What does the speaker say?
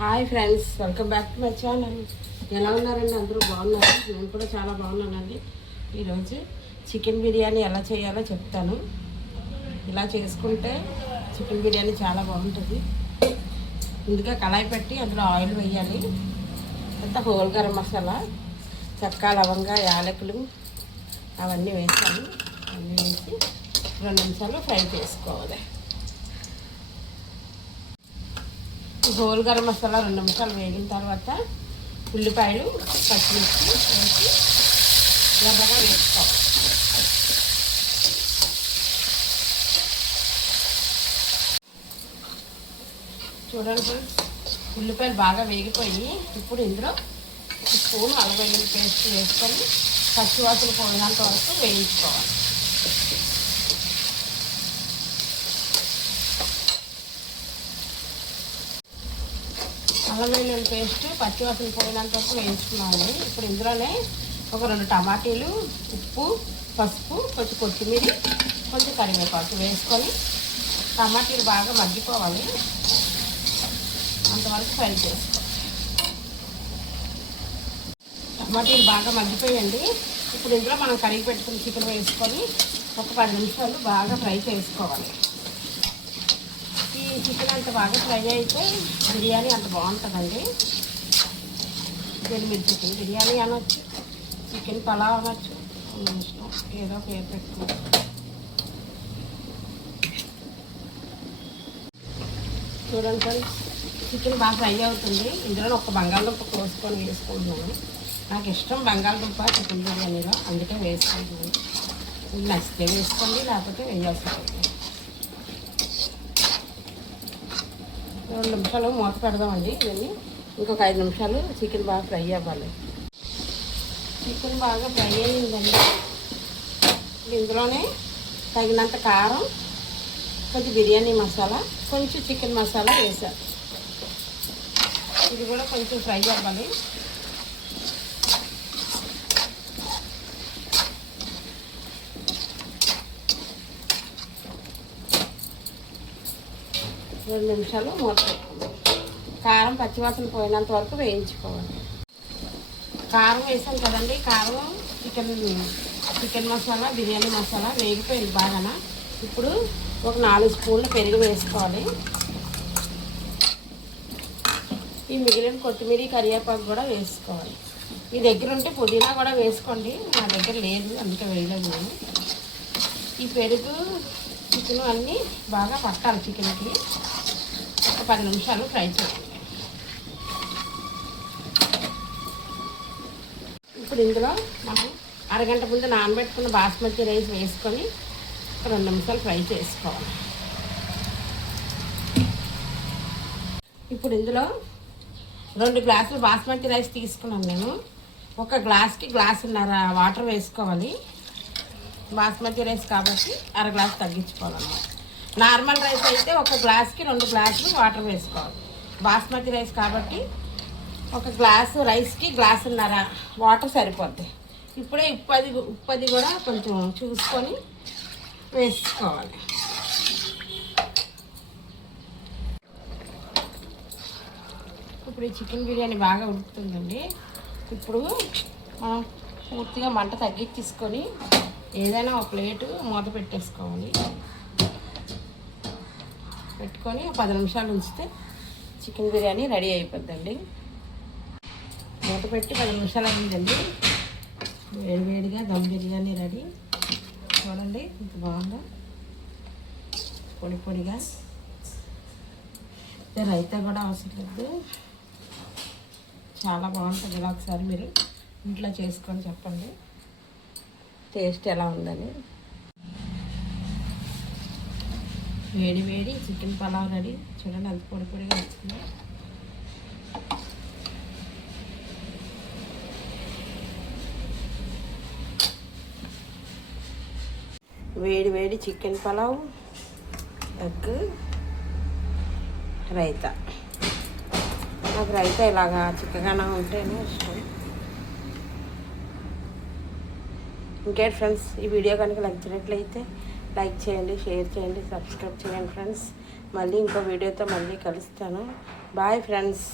Hi friends, welcome back to my channel. ఎలా ఉన్నారండి? అందరూ బాగున్నారు? నేను కూడా చాలా బాగున్నానండి. ఈరోజు చికెన్ బిర్యానీ ఎలా చేయాలో చెప్తాను. ఇలా చేసుకుంటే చికెన్ బిర్యానీ చాలా బాగుంటుంది. ముందుగా కళాయి పెట్టి అందులో ఆయిల్ వేయాలి. అంతా హోల్ గరం మసాలా, చెక్క, లవంగా, యాలకులు అవన్నీ వేసాను. అన్నీ వేసి 2 నిమిషాలు ఫ్రై చేసుకోవాలి. హోల్ గరం మసాలా 2 నిమిషాలు వేగిన తర్వాత ఉల్లిపాయలు, పచ్చిమిర్చి వేసి ఎర్రగా వేసుకోవాలి. చూడండి, ఉల్లిపాయలు బాగా వేగిపోయి ఇప్పుడు ఇందులో 1 స్పూన్ అల్లం వెల్లుల్లి పేస్ట్ వేసుకొని పచ్చివాసన పోయినంత వరకు వేయించుకోవాలి. అల్లం వెల్లుల్లి పేస్ట్ పచ్చివాసన పోయినంత వరకు వేయించుకున్నాను. ఇప్పుడు ఇందులోనే ఒక 2 టమాటీలు, ఉప్పు, పసుపు, కొంచెం కొత్తిమీర, కొంచెం కరివేపాకు వేసుకొని టమాటీలు బాగా మగ్గిపోవాలి. అంతవరకు ఫ్రై చేసుకోవాలి. టమాటీలు బాగా మగ్గిపోయండి. ఇప్పుడు ఇందులో మనం కడిగి పెట్టుకుని చికెన్ వేసుకొని ఒక 10 నిమిషాలు బాగా ఫ్రై చేసుకోవాలి. ఈ చికెన్ అంత బాగా ఫ్రై అయితే బిర్యానీ అంత బాగుంటుందండి. మీరు చికెన్ బిర్యానీ అనొచ్చు, చికెన్ పలావ్ అనొచ్చు, ఏదో పేరు పెట్టుకోవచ్చు. చూడండి ఫ్రెండ్స్, చికెన్ బాగా ఫ్రై అవుతుంది. ఇందులో ఒక బంగాళదుంప కోసుకొని వేసుకుంటున్నాను. నాకు ఇష్టం బంగాళదుంప చికెన్ బిర్యానీలో, అందుకే వేసుకుంటున్నాను. నచ్చితే వేసుకోండి, లేకపోతే వేయాల్సింది. 2 నిమిషాలు మూత పెడదామండి. ఇవన్నీ ఇంకొక 5 నిమిషాలు చికెన్ బాగా ఫ్రై అవ్వాలి. చికెన్ బాగా ఫ్రై అయ్యిందండి. ఇందులోనే తగినంత కారం, కొంచెం బిర్యానీ మసాలా, కొంచెం చికెన్ మసాలా వేసాను. ఇది కూడా కొంచెం ఫ్రై అవ్వాలి. రెండు నిమిషాలు మూత కారం పచ్చివాసన పోయినంత వరకు వేయించుకోవాలి. కారం వేసాం కదండి, కారం, చికెన్ మసాలా, బిర్యానీ మసాలా వేగిపోయింది బాగా. ఇప్పుడు ఒక 4 స్పూన్లు పెరుగు వేసుకోవాలి. ఈ మిగిలిన కొత్తిమీర, కరివేపాకు కూడా వేసుకోవాలి. మీ దగ్గర ఉంటే పుదీనా కూడా వేసుకోండి. నా దగ్గర లేదు, అందుకే వేయలేదు నేను. ఈ పెరుగు, చికెన్ అన్నీ బాగా పట్టాలి. చికెన్కి ఒక 10 నిమిషాలు ఫ్రై చేయాలి. ఇప్పుడు ఇందులో మనం అరగంట ముందు నానబెట్టుకున్న బాస్మతి రైస్ వేసుకొని 2 నిమిషాలు ఫ్రై చేసుకోవాలి. ఇప్పుడు ఇందులో 2 గ్లాసులు బాస్మతి రైస్ తీసుకున్నాను నేను. ఒక గ్లాస్కి గ్లాసున్నర వాటర్ వేసుకోవాలి. బాస్మతి రైస్ కాబట్టి 1/2 గ్లాసు తగ్గించుకోవాలన్నమాట. నార్మల్ రైస్ అయితే ఒక గ్లాస్కి 2 గ్లాసులు వాటర్ వేసుకోవాలి. బాస్మతి రైస్ కాబట్టి ఒక గ్లాసు రైస్కి గ్లాసున్నర వాటర్ సరిపోద్ది. ఇప్పుడే ఉప్పు అది కూడా కొంచెం చూసుకొని వేసుకోవాలి. ఇప్పుడు ఈ చికెన్ బిర్యానీ బాగా ఉడుకుతుందండి. ఇప్పుడు మనం పూర్తిగా మంట తగ్గించేసుకొని ఏదైనా ఒక ప్లేటు మూత పెట్టేసుకోవాలి. పెట్టుకొని 10 నిమిషాలు ఉంచితే చికెన్ బిర్యానీ రెడీ అయిపోద్దండి. మూత పెట్టి 10 నిమిషాలు అయిందండి. వేడివేడిగా దమ్ బిర్యానీ రెడీ. చూడండి ఇంత బాగుందా, పొడి పొడిగా. రైతా కూడా అవసరం లేదు, చాలా బాగుంటుంది. ఇలా ఒకసారి మీరు ఇంట్లో చేసుకొని చెప్పండి టేస్ట్ ఎలా ఉందని. వేడి వేడి చికెన్ పలావ్ రెడీ. చూడండి అంత పొడి పొడిగా వచ్చింది. వేడి వేడి చికెన్ పలావ్, ఎగ్, రైతా. నాకు రైతా ఇలాగా చిక్కగానే ఉంటేనే ఇష్టం. ఇంకేంటి ఫ్రెండ్స్, ఈ వీడియో కనుక నచ్చినట్లయితే లైక్ చేయండి, షేర్ చేయండి, సబ్స్క్రైబ్ చేయండి ఫ్రెండ్స్. మళ్ళీ ఇంకో వీడియోతో మళ్ళీ కలుస్తాను. Bye friends.